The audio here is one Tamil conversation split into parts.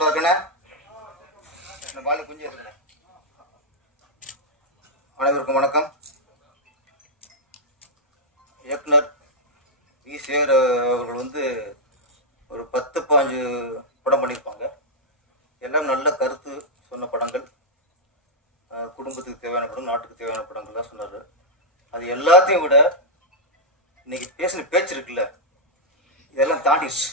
கரெக்டாக இருக்கண்ணே? இந்த பாலி குஞ்சு இருக்குண்ணே. அனைவருக்கும் வணக்கம். இயக்குனர் வி. சேகர் அவர்கள் வந்து ஒரு 10-15 படம் பண்ணியிருப்பாங்க. எல்லாம் நல்ல கருத்து சொன்ன படங்கள், குடும்பத்துக்கு தேவையான படம், நாட்டுக்கு தேவையான படங்கள் தான் சொன்னார். அது எல்லாத்தையும் விட இன்னைக்கு பேசின பேச்சு இருக்குல்ல, இதெல்லாம் தாண்டிடுச்சு.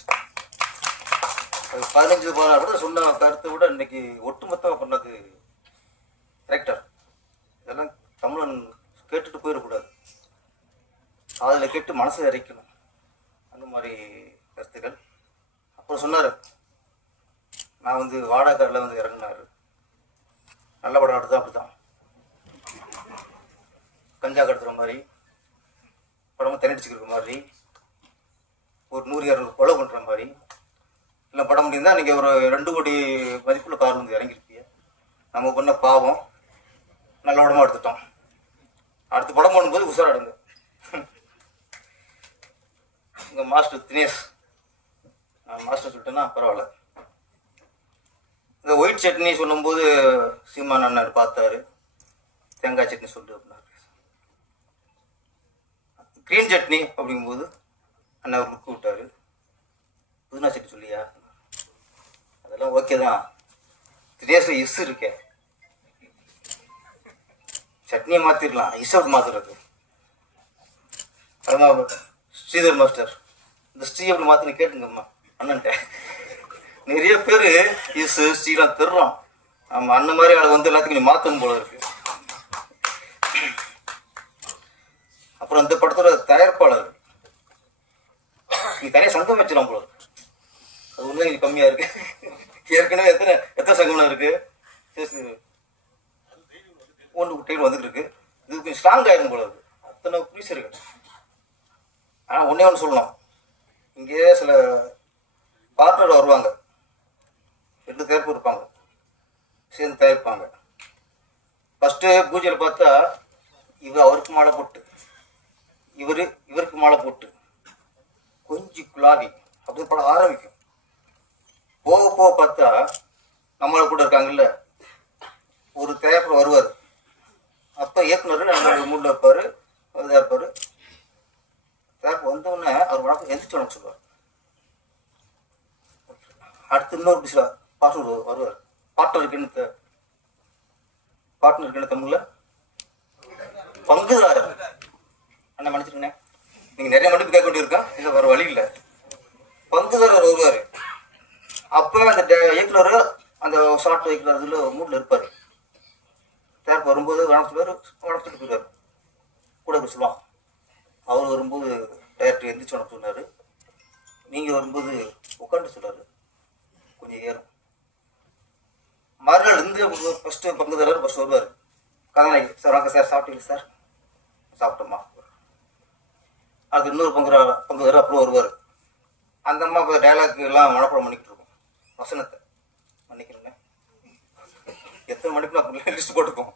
அது 15-16 கூட சொன்ன கருத்தை விட இன்னைக்கு ஒட்டுமொத்தமாக பண்ணது கரெக்டர். இதெல்லாம் தமிழன் கேட்டுட்டு போயிடக்கூடாது, அதில் கேட்டு மனசை இறைக்கணும், அந்த மாதிரி கருத்துக்கள். அப்புறம் சொன்னார், நான் வந்து வாடகைக்காரில் வந்து இறங்கினார். நல்ல படம் எடுத்தா அப்படி தான், கஞ்சா கடத்துற மாதிரி, படமாக தனிடிச்சுக்கிற மாதிரி, ஒரு 100-200 கொலை பண்ணுற மாதிரி இல்லை படம் முடிந்தால் நீங்கள் ஒரு 2 கோடி மதிப்புள்ள கார் வந்து இறங்கியிருப்பீங்க. நம்ம பண்ண பாவம் நல்ல படமாக எடுத்துட்டோம். அடுத்த படம் பண்ணும்போது உஷாராடுங்க. உங்கள் மாஸ்டர் தினேஷ், நான் மாஸ்டர் சொல்லிட்டேன்னா பரவாயில்ல. இந்த ஒயிட் சட்னி சொல்லும்போது சீமான் அண்ணார் பார்த்தாரு, தேங்காய் சட்னி சொல்லு அப்படின்னாரு. கிரீன் சட்னி அப்படிங்கும்போது அண்ணா ஒரு லுக்கு விட்டாரு, புதினா சட்னி சொல்லியா? அதெல்லாம் ஓகே தான். தினேஷ் இஸ் இருக்கே, சட்னியை மாற்றிடலாம், இஸ் அப்படி மாற்றுறது. அதான் ஸ்ரீதர் மாஸ்டர், இந்த ஸ்ரீ அப்படி மாற்றின கேட்டுங்கம்மா அண்ணன்ட்ட. நிறைய பேர் இஸ் ஸ்ரீலாம் தர்றோம். நம்ம அண்ணன் மாதிரி ஆளை வந்து எல்லாத்துக்கும் நீ மாற்றணும் போல இருக்கு. அப்புறம் இந்த படத்தோட தயாரிப்பாளர் நீ தனியாக சங்கம் வச்சிடலாம் போல இருக்கு. அது ஒன்றும் இது கம்மியாக இருக்கு. ஏற்கனவே எத்தனை சங்கம்னா இருக்கு, ஒன்று டைம் வந்துட்டு இருக்கு. இது கொஞ்சம் ஸ்ட்ராங் ஆயிரும் போல இருக்கு, அத்தனை பீஸ் இருக்கு. ஆனால் ஒன்றே ஒன்று சொல்லணும், இங்கே சில பார்ட்னர் வருவாங்க, 2 தயாரிப்பு இருப்பாங்க, சேர்ந்து தயாரிப்பாங்க. ஃபஸ்ட்டு பூஜையில் பார்த்தா அவருக்கு மாலை போட்டு, இவருக்கு மாலை போட்டு கொஞ்சம் குலாவி அப்படின்னு படம் ஆரம்பிக்கும். போக போக பார்த்தா நம்மளை கூட இருக்காங்கல்ல, ஒரு தயாரிப்பில் வருவார். அப்போ இயக்குனர் நம்மளோட மூடில் இருப்பார், இதாக இருப்பார். தயாரிப்பு வந்தோடனே அவர் வணக்கம் எந்திரிச்சு வணக்கம் சொல்லுவார். அடுத்து இன்னொரு பிசில பார்ட்னர் வருவார். பார்ட்னருக்கு என்ன தமிழில் பங்குதாரர். அண்ணா மன்னிச்சிருக்கேன், நீங்கள் நிறைய மன்னிப்பு கேட்க வேண்டியிருக்கா, இல்லை வேறு வழி இல்லை. பங்குதாரர் வருவார். அப்போ அந்த இயக்குனர் அந்த ஷார்ட் வைக்கிற இதில் மூடில் இருப்பார். தயாரிப்பு வரும்போது வளர்த்துட்டு போயிடுவார், கூட சொல்லுவான். அவர் வரும்போது டைரக்டர் எந்திரிச்சு வணக்கம் சொன்னார், நீங்கள் வரும்போது உட்காந்து சொன்னார், கொஞ்சம் ஏறும். மறுநாள் இந்த ஃபஸ்ட்டு பங்குதாரர் ஃபஸ்ட்டு வருவார். கதாநாயகி, சார் வாங்க சார், சாப்பிட்டீங்க சார்? சாப்பிட்டோம்மா. அது இன்னொரு பங்குதாரர் அப்புறம் வருவார். அந்த அம்மா இப்போ டைலாக் எல்லாம் மனப்பாடம் பண்ணிக்கிட்டு இருக்கும், வசனத்தை மன்னிக்கிறேங்க, எத்தனை மணிக்கு நான் லிஸ்ட் போட்டுப்போம்.